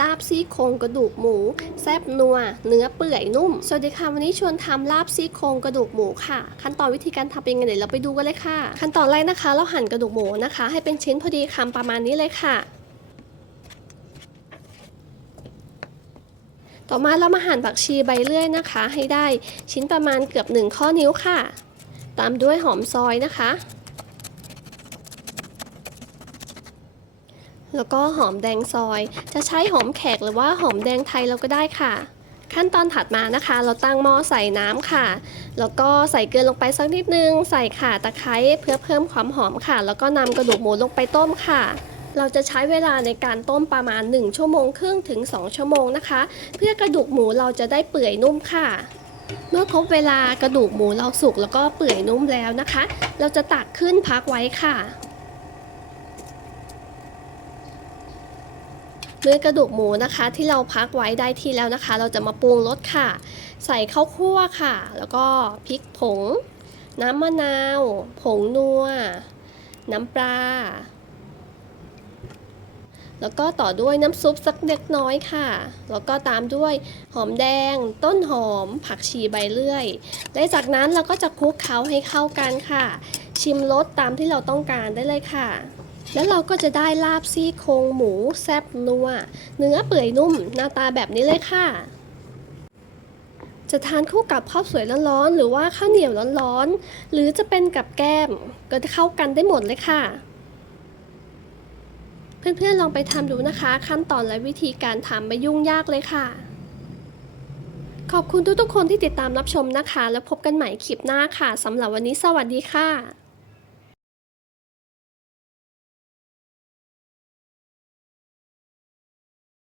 ลาบซี่โครงกระดูกหมู แซบนัว เนื้อเปื่อยนุ่ม สวัสดีค่ะวันนี้ชวนทำลาบซี่โครงกระดูกหมูค่ะ ขั้นตอนวิธีการทำเป็นยังไงเดี๋ยวเราไปดูกันเลยค่ะ ขั้นตอนแรกนะคะ เราหั่นกระดูกหมูนะคะ ให้เป็นชิ้นพอดีคำประมาณนี้เลยค่ะ ต่อมาเรามาหั่นผักชีใบเลื่อยนะคะ ให้ได้ชิ้นประมาณเกือบหนึ่งข้อนิ้วค่ะ ตามด้วยหอมซอยนะคะ แล้วก็หอมแดงซอย จะใช้หอมแขกหรือว่าหอมแดงไทยเราก็ได้ค่ะ ขั้นตอนถัดมานะคะ เราตั้งหม้อใส่น้ำค่ะ แล้วก็ใส่เกลือลงไปสักนิดนึง ใส่ข่าตะไคร้เพื่อเพิ่มความหอมค่ะ แล้วก็นำกระดูกหมูลงไปต้มค่ะเราจะใช้เวลาในการต้มประมาณ 1 ชั่วโมงครึ่งถึง 2 ชั่วโมงนะคะ เพื่อกระดูกหมูเราจะได้เปื่อยนุ่มค่ะ เมื่อครบเวลากระดูกหมูเราสุกแล้วก็เปื่อยนุ่มแล้วนะคะ เราจะตักขึ้นพักไว้ค่ะ เมื่อกระดูกหมูนะคะ ที่เราพักไว้ได้ที่แล้วนะคะ เราจะมาปรุงรสค่ะ ใส่ข้าวคั่วค่ะ แล้วก็พริกผง น้ำมะนาว ผงนัว น้ำปลา แล้วก็ต่อด้วยน้ำซุปสักเล็กน้อยค่ะ แล้วก็ตามด้วยหอมแดง ต้นหอม ผักชีใบเลื่อยและจากนั้นเราก็จะคลุกเคล้าให้เข้ากันค่ะ ชิมรสตามที่เราต้องการได้เลยค่ะ แล้วเราก็จะได้ลาบซี่โครงหมูแซบนัว เนื้อเปื่อยนุ่ม หน้าตาแบบนี้เลยค่ะ จะทานคู่กับข้าวสวยร้อนๆหรือว่าข้าวเหนียวร้อนๆ หรือจะเป็นกับแก้ม ก็จะเข้ากันได้หมดเลยค่ะ เพื่อนๆลองไปทำดูนะคะ ขั้นตอนและวิธีการทำไม่ยุ่งยากเลยค่ะขอบคุณทุกๆคนที่ติดตามรับชมนะคะ แล้วพบกันใหม่คลิปหน้าค่ะ สำหรับวันนี้สวัสดีค่ะ